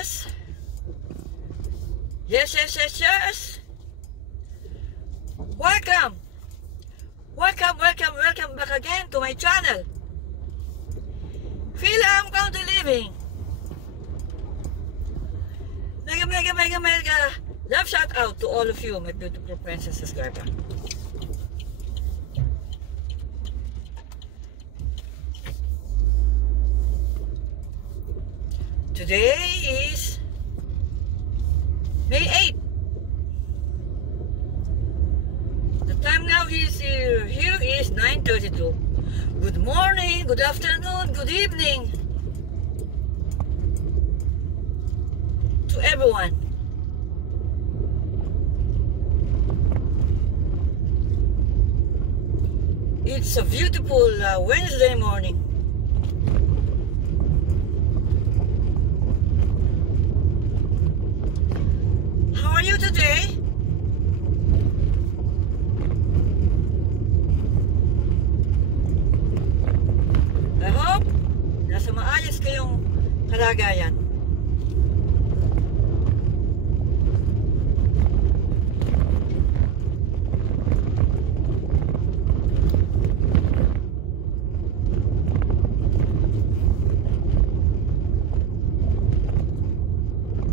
yes. Yes, yes, yes, yes. Welcome. Welcome, welcome, welcome back again to my channel. Philam Country Living. Mega love shout out to all of you, my beautiful friends and subscribers. Today is May 8th. The time now is here is 9:32. Good morning, good afternoon, good evening to everyone. It's a beautiful Wednesday morning. How are you today? I hope nasa maayos kayong kalagayan.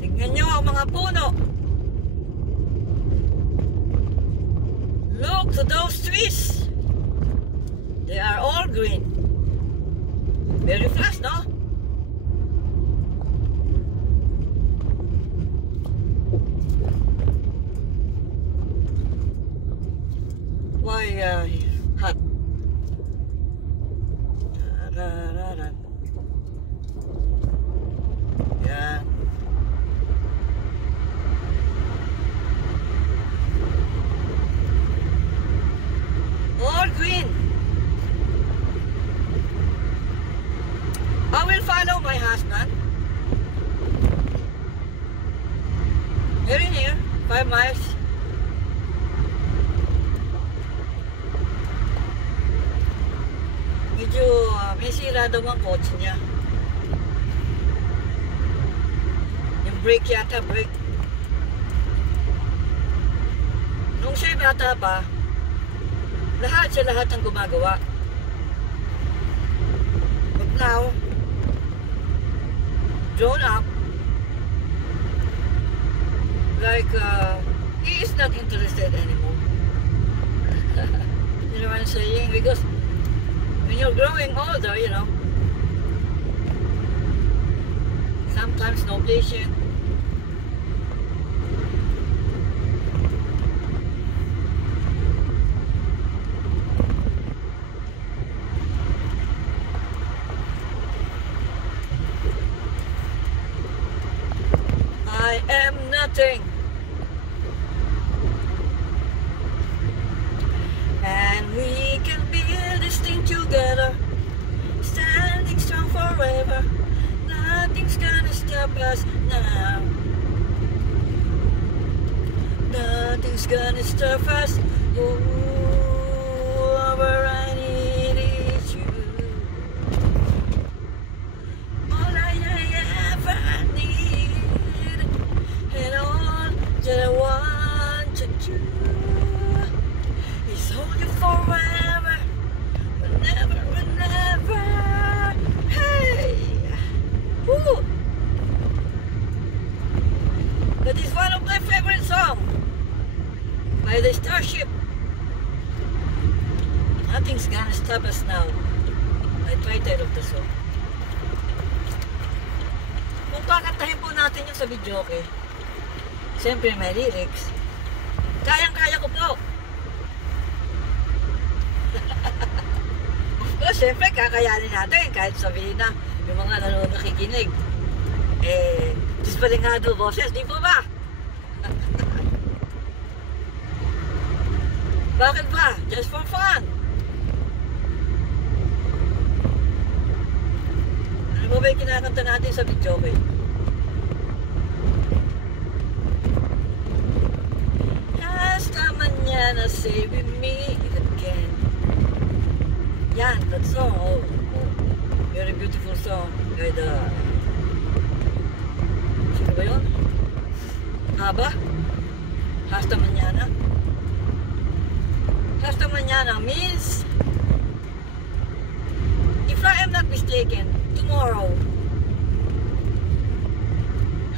Tingnan nyo ang mga puno. Look to those trees. They are all green. Very fast, no? Why hot? Yeah. All green. I will follow my husband. Very near, 5 miles. Medyo may sira daw ang kotse niya. Yung brake yata, brake. Nung siya bata pa, lahat ang gumagawa. But now, grown up, like he is not interested anymore. You know what I'm saying? Because when you're growing older, you know, sometimes no patience. I am nothing, and we can build this thing together, standing strong forever. Nothing's gonna stop us now. Nothing's gonna stop us. Oh, where I need is you. All I ever need, and all that I want to do is hold you forever, whenever, whenever. Hey, woo! That is one of my favorite songs by the Starship. Nothing's gonna stop us now. I title of the song. Kung kakantahin po natin yung sa video, okay? Siyempre may lyrics. Kayang-kaya ko po. So, siyempre kakayanin natin kahit sabihin na yung mga nanonood nakikinig. Disbalingado boses, di po ba? Bakit ba? Just for fun. Ano ba yung kinakanta natin sa video, okay? Hasta mañana, saving me again. Yan, that song. Oh, very beautiful song. By the nga ba? Hasta mañana? Hasta mañana means, if I am not mistaken, tomorrow.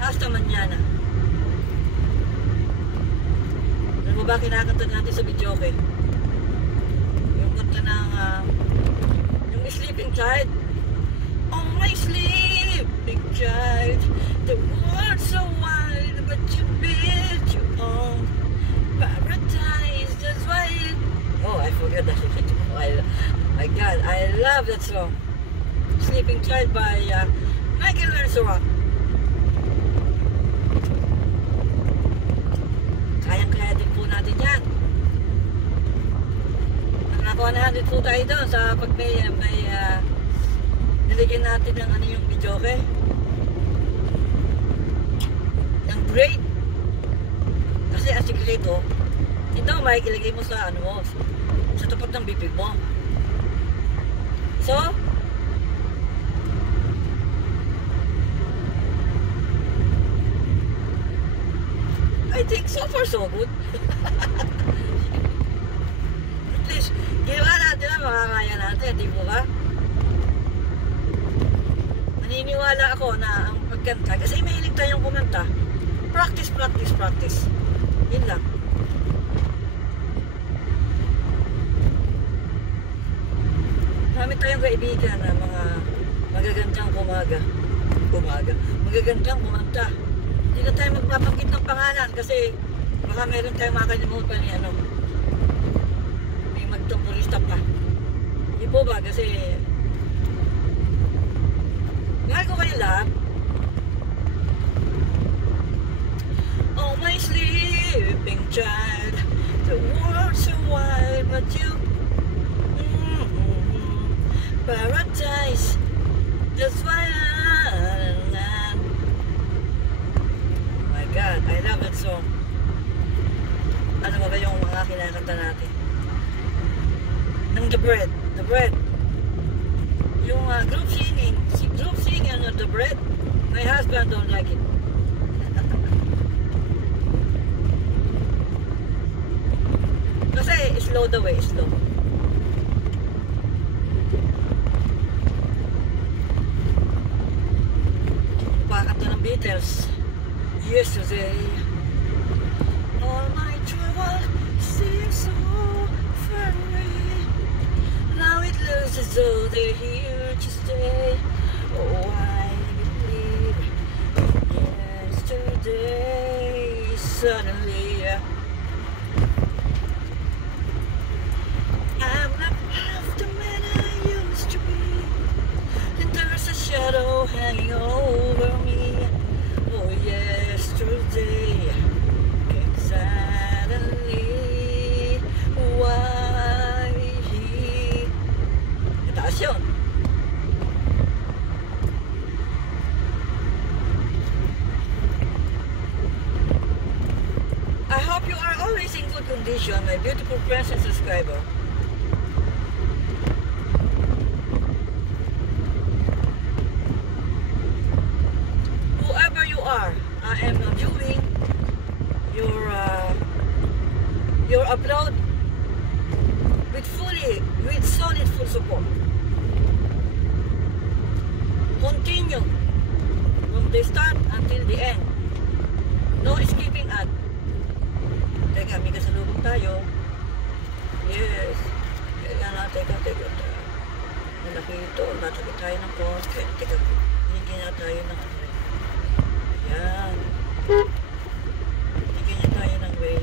Hasta mañana. Alam mo ba kinakanta natin sa videoke? Yung kanta ng yung sleeping child. Oh my sleeping child, the world's so wide, but you built your own paradise. That's why oh, I forgot that. My God, I love that song. Sleeping Child by Michael Learns. Kayang-kaya din po natin yan. Naka 100 po tayo doon sa pag may niligyan natin ng ano yung videoke. Ng grade. Kasi ang sikreto, ito may ilagay mo sa ano mo, sa tapat ng bibig mo. So, I think so far so good. At least, ginawa natin na makakaya natin, di po ba? Naniniwala ako na ang pagkanta, kasi mahilig tayong kumanta, practice, practice, practice. Yun lang. Marami tayong kaibigan na mga magagandang magagandang kumanta. Hindi na tayo magpapanggit ng pangalan kasi baka meron tayong makalimutan ni ano, may magtamburista pa. Hindi po ba kasi mahal ko kayo lahat. Oh my sleeping child, the world's so wide but you paradise, that's why my God, I love that song. Ano ba yung mga kinakanta natin? Ng The Bread. Yung group singing of The Bread, my husband don't like it. Kasi slow the way, slow. Pakanta ng Beatles, Yesterday. All my trouble seems so far away. Now it looks as though they're here to stay. Oh, I believe yesterday. Suddenly I'm not half the man I used to be, and there's a shadow hanging over me. Oh, yesterday came suddenly. Why he... Mataas yun. I hope you are always in good condition, my beautiful friends and subscribers. I am viewing your upload with solid full support. Continue from the start until the end. No skipping ad. Teka, may kasalubong tayo. Yes. Teka. Malaki ito. Natagit tayo ng konti. Teka, hinigin na tayo ng ano. Ayan. Hinigin niya tayo ng way.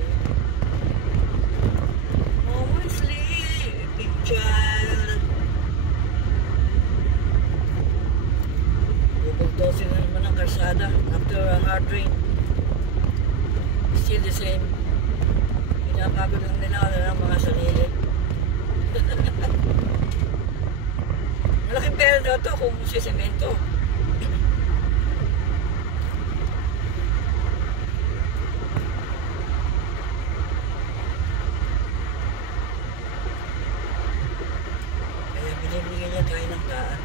Oh, my sleeping child. Bubuldosin na naman ang karsada after a hard rain. Still the same. Pinapagod lang nila ang mga sarili. Malaking pera daw ito kung si semento. Kaya binibigyan niya tayo ng daan.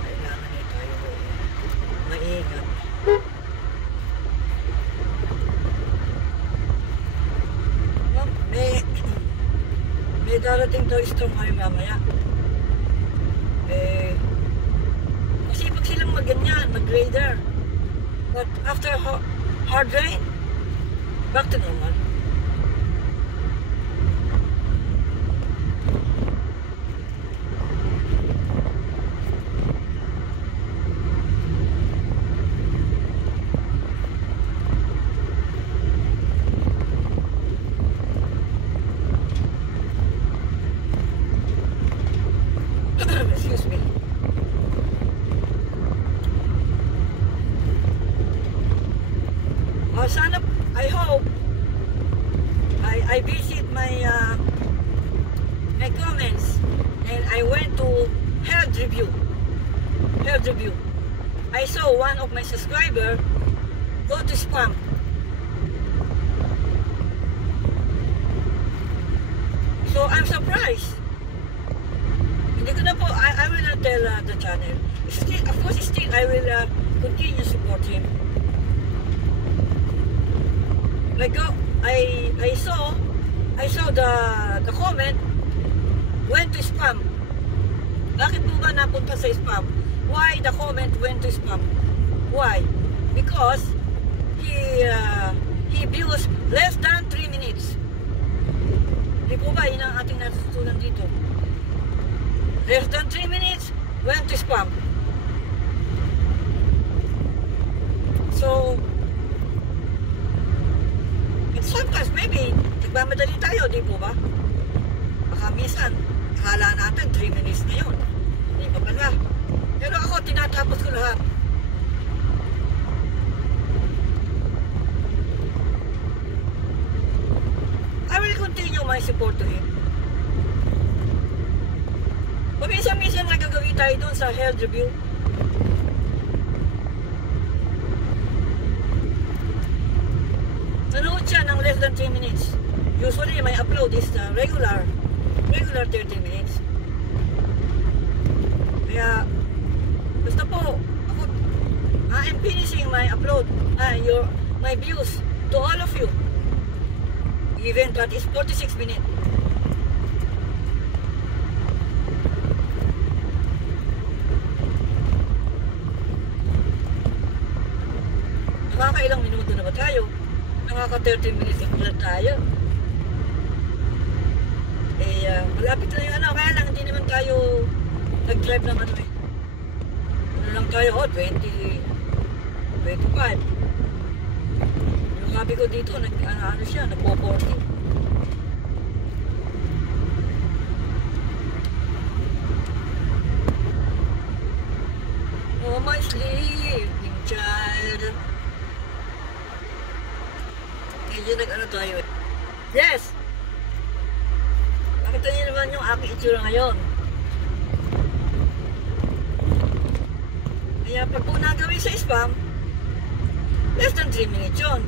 Kailangan niya tayo. may darating daw storm kayo mamaya. Masipag silang magganyan, mag-grader. But after hard rain, back to normal. Excuse me. Sana, I hope I visit my comments, and I went to health review. I saw one of my subscriber go to spam. So I'm surprised. Hindi ko na po, I will not tell the channel. Still, of course, still I will continue support him. Like I saw the comment went to spam. Bakit po ba napunta sa spam? Why the comment went to spam? Why? Because he views less than 3 minutes. Di po ba yun ang ating natutunan dito? Less than 3 minutes went to spam. So sometimes maybe nagmamadali tayo, di po ba? Baka minsan akala natin 3 minutes na yun, hindi pa pala. Pero ako tinatapos ko lahat. I will continue my support to him. Paminsan-minsan nagagawin tayo dun sa health review. Nanood siya ng less than 3 minutes. Usually my upload is regular 30 minutes. Kaya basta po ako, I'm finishing my upload, my views to all of you, even that is 46 minutes. Nakakailang minuto na ba tayo? Nakaka 30 minutes na tayo. Malapit na yung kaya lang hindi naman tayo nag-drive naman ano lang tayo, 20, 25. Yung sabi ko dito, ano siya, nagpo-40. Oh, my sleeping child. Medyo nag-ano tayo eh. Yes! Nakita niyo naman yung aking itsura ngayon. Kaya pag po nagawin sa spam, less than 3 minutes yun.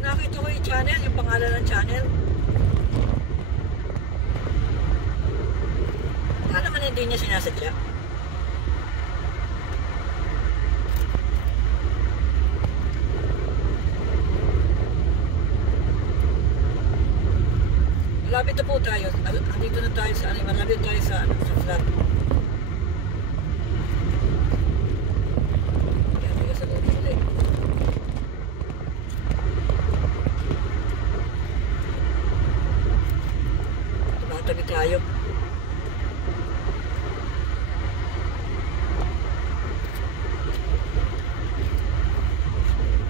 Nakita ko yung channel, yung pangalan ng channel. Baka naman hindi niya sinasadya. Malapit na po tayo. Andito na tayo sa malapit tayo sa flat. Kaya tayo sa loob ulit. Tumatabi tayo.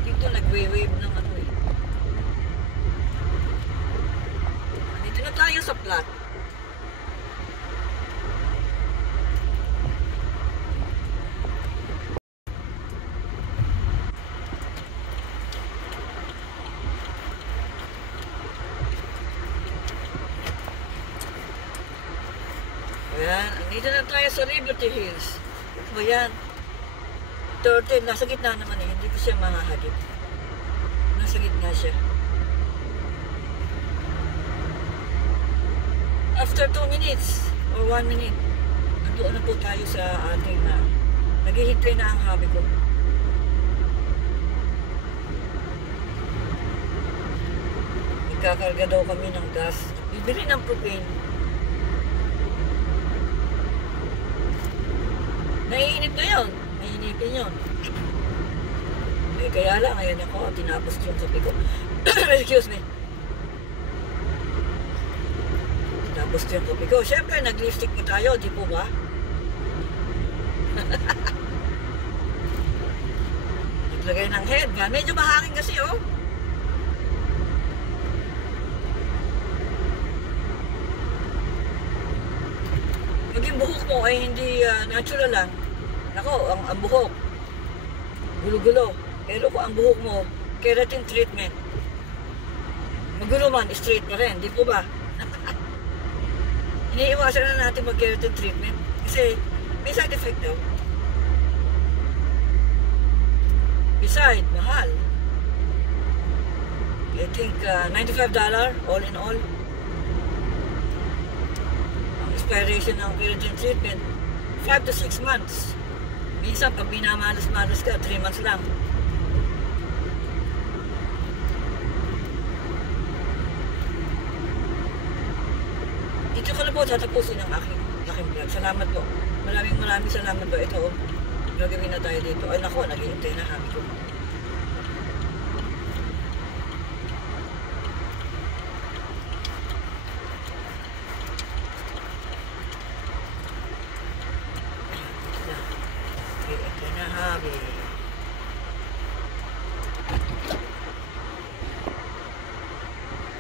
Dito nagwe-wave ng ano eh. Tayo sa flat. Ayan, andito na tayo sa Liberty Hills. Ayan, 13, nasa gitna naman eh, hindi ko siya mahahagip. Nasa gitna siya. After 2 minutes or 1 minute, nandoon na po tayo sa ating naghihintay na ang hobby ko. Magkakarga daw kami ng gas. Bibili ng propane. Naiinip na yun. Naiinipin yun. Eh, kaya lang, ayan ako, tinapos yung kape ko. Excuse me. Tinapos yung kape ko. Siyempre, nag-lipstick po tayo, di po ba? Naglagay ng headband. Medyo mahangin kasi, oh. Maging buhok mo ay hindi natural lang. Nako, ang buhok, gulo-gulo. Pero kung ang buhok mo, keratin treatment. Magulo man, straight pa rin, di po ba? Iniiwasan na natin mag-keratin treatment. Kasi may side effect daw. Besides, mahal. I think $95 all in all. Expiration ng keratin treatment 5 to 6 months. Minsan pag minamalas-malas ka 3 months lang. Dito ko na po tatapusin ang aking vlog. Salamat po. Maraming salamat po. Ito, gagawin na tayo dito. Ay nako, naghihintay na kami ko.